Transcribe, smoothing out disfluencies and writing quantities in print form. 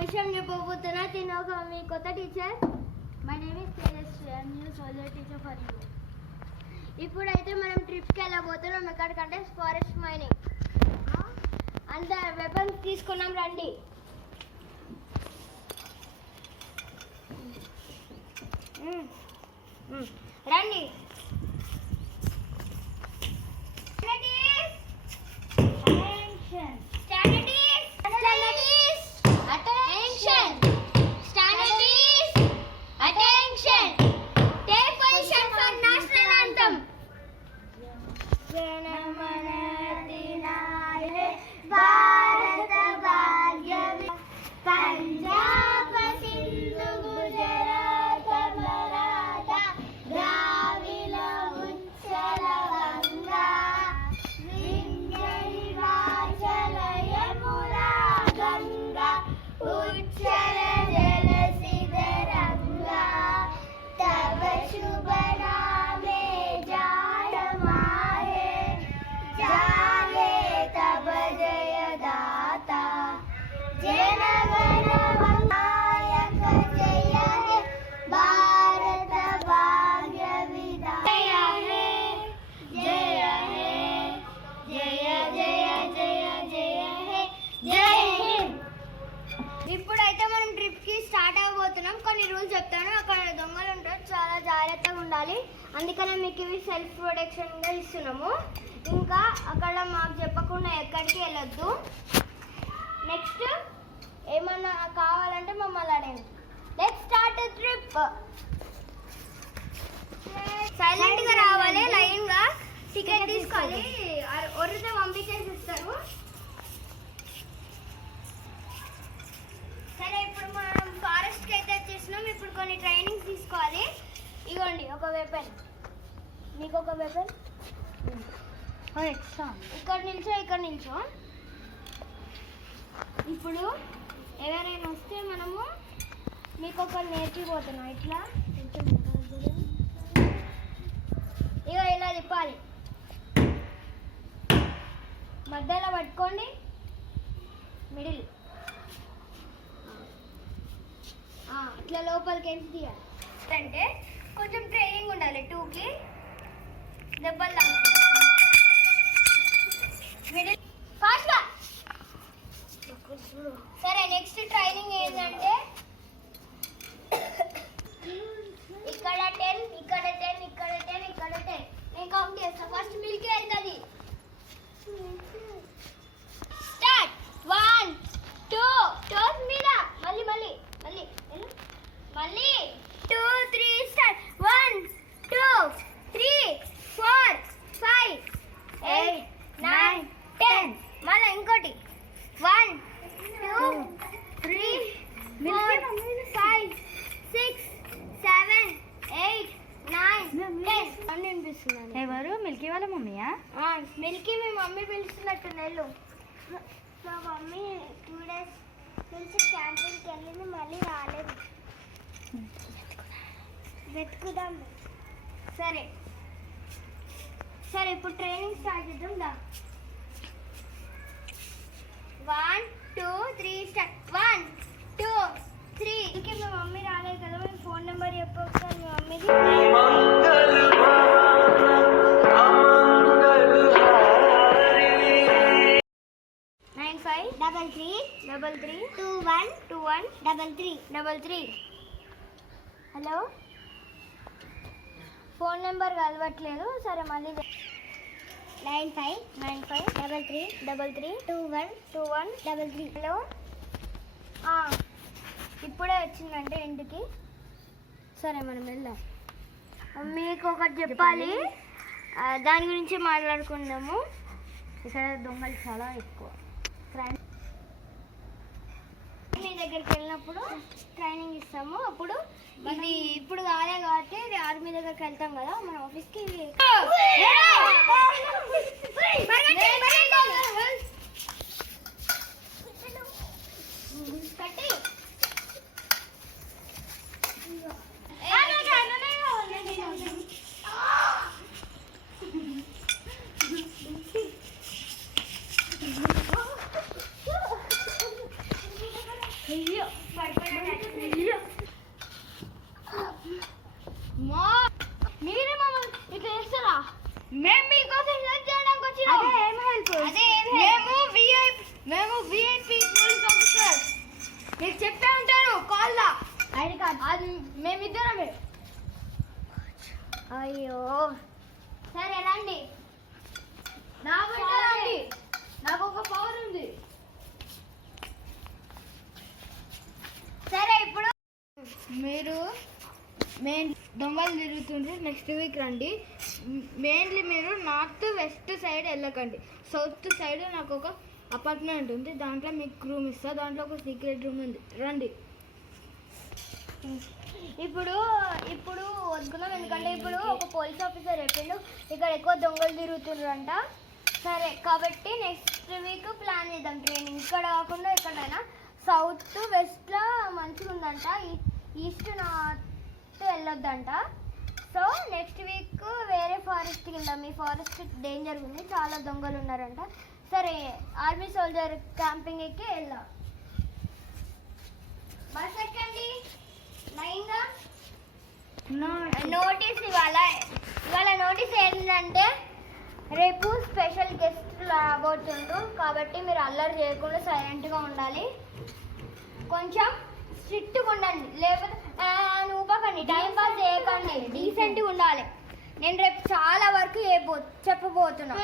విషయం చెప్పబోతున్నా. తిన ఒక మీ కొత్త teacher. My name is Tejaswi. I am new solar teacher for you. ఇప్పుడైతే మనం ట్రిప్కి వెళ్ళబోతున్నాం. ఎక్కడికంటే ఫారెస్ట్ మైనింగ్. అంత వెపన్స్ తీసుకున్నాం, రండి. రండి. ఇప్పుడైతే మనం ట్రిప్కి స్టార్ట్ అవబోతున్నాం. కొన్ని రూల్స్ చెప్తాను. అక్కడ దొంగలు ఉంటారు, చాలా జాగ్రత్తగా ఉండాలి. అందుకనే మీకు ఇవి సెల్ఫ్ ప్రొటెక్షన్గా ఇస్తున్నాము. ఇంకా అక్కడ మాకు చెప్పకుండా ఎక్కడికి వెళ్ళొద్దు. నెక్స్ట్ ఏమన్నా కావాలంటే మమ్మల్ని అడగండి. Let's start trip. సైలెంట్గా రావాలి, లైన్గా టికెట్ తీసుకోవాలి. ఒరిజినల్ పంపించేసి ఇస్తారు. సరే, ఇప్పుడు మనం ఫారెస్ట్కి అయితే వచ్చేసినాం. ఇప్పుడు కొన్ని ట్రైనింగ్స్ తీసుకోవాలి. ఇగోండి ఒక వెపన్. మీకు ఒక వెపన్ ఇక్కడ నిల్చో. ఇప్పుడు ఎవరైనా వస్తే మనము మీకు ఒక నేర్చిపోతున్నాం. ఇట్లా ఇక ఇలా తిప్పాలి. మధ్యలో పట్టుకోండి, మిడిల్ ఇట్లా లోపలికి వెళ్ళి తీయాలి. అంటే కొంచెం ట్రైనింగ్ ఉండాలి. 2కి దెబ్బలు మిడిల్ ఫాస్ట్గా. సరే, నెక్స్ట్ ట్రైనింగ్ ఏంటంటే ఇక్కడ 10, ఇక్కడ 10, ఇక్కడ 10, ఇక్కడ 10. నేను కౌంట్ చేస్తా. ఫస్ట్ మిల్కీ వెళ్తుంది. స్టార్ట్. 1 2 టోస్ మీద మళ్ళీ 2 3 స్టార్ట్. 1 2 3 4 5 8 9 10. మళ్ళీ ఇంకోటి 1 2 3 4 5 6 7 8 9 10. అని అనిపిస్తున్నాను. ఎవరు? మిల్కీ వాళ్ళ మమ్మీయా? మిల్కీ మీ మమ్మీ పిలుస్తున్నట్టు. నెల్లు మా మమ్మీ 2 days నుంచి క్యాంపింగ్కి వెళ్ళింది, మళ్ళీ రాలేదు. వెతుకుదాం. సరే, ఇప్పుడు ట్రైనింగ్ స్టార్ట్ చేద్దాం. 1 2 3 స్టార్ట్. 1 2 3. ఇంకే మా మమ్మీ రాలేదు కదా, మేము ఫోన్ నెంబర్ చెప్పొచ్చు మీ మమ్మీది. 9533332133. హలో, ఫోన్ నెంబర్ కలవట్లేదు. సరే, మళ్ళీ 9533332133. హలో, ఇప్పుడే వచ్చిందంటే ఇంటికి. సరే, మనం వెళ్దాం. మీకు ఒకటి చెప్పాలి, దాని గురించి మాట్లాడుకుందాము. ఇక్కడ దొంగలు చాలా ఎక్కువ. మీ దగ్గరికి వెళ్ళినప్పుడు ట్రైనింగ్ ఇస్తాము. అప్పుడు ఇది ఇప్పుడు కాలే కాబట్టి ఆర్మీ దగ్గరికి వెళ్తాం కదా మన ఆఫీస్కి. కట్టి అయ్యో మీరే మమ్మల్ని ఇట్లా చేస్తారా? మేము మీకోసం హెల్ప్ చేయడానికి వచ్చినాం. మేము విఐపి పోలీస్ ఆఫీసర్. మీకు చెప్పే ఉంటారు కాల్ ఐడి కార్డ్. అది మేమిద్దరమే. అయ్యో సరే రండి. నాకు ఒక పవర్ ఉంది. సరే ఇప్పుడు మీరు మెయిన్ దొంగలు తిరుగుతుండ్రు. నెక్స్ట్ వీక్ రండి. మెయిన్లీ మీరు నార్త్ వెస్ట్ సైడ్ వెళ్ళకండి. సౌత్ సైడ్ నాకు ఒక అపార్ట్మెంట్ ఉంది. దాంట్లో మీకు రూమ్ ఇస్తా. దాంట్లో ఒక సీక్రెట్ రూమ్ ఉంది. రండి. ఇప్పుడు వద్దుకున్నాం, ఎందుకంటే ఇప్పుడు ఒక పోలీస్ ఆఫీసర్ చెప్పిండు ఇక్కడ ఎక్కువ దొంగలు తిరుగుతుండ్రంట. సరే కాబట్టి నెక్స్ట్ వీక్ ప్లాన్ చేద్దాం ట్రైనింగ్. ఇక్కడ కాకుండా ఎక్కడైనా సౌత్ వెస్ట్లో మంచిగా ఉందంట. ఈస్ట్ నార్త్ వెళ్ళొద్దంట. సో నెక్స్ట్ వీక్ వేరే ఫారెస్ట్కి వెళ్దాం. ఈ ఫారెస్ట్ డేంజర్ ఉంది, చాలా దొంగలు ఉన్నారంట. సరే ఆర్మీ సోల్జర్ క్యాంపింగ్ ఎక్కి వెళ్దాం. బస్ ఎక్కండి లైన్గా. నోటీస్ ఇవాళ నోటీస్ ఏంటంటే రేపు స్పెషల్ గెస్ట్లు రాబోతుండ్రు. కాబట్టి మీరు అల్లరి చేయకుండా సైలెంట్గా ఉండాలి. కొంచెం స్ట్రిక్ట్గా ఉండండి, లేకపోతే ఊపకండి, టైం పాస్ చేయకండి, డీసెంట్గా ఉండాలి. నేను రేపు చాలా వరకు చెప్పబోతున్నా.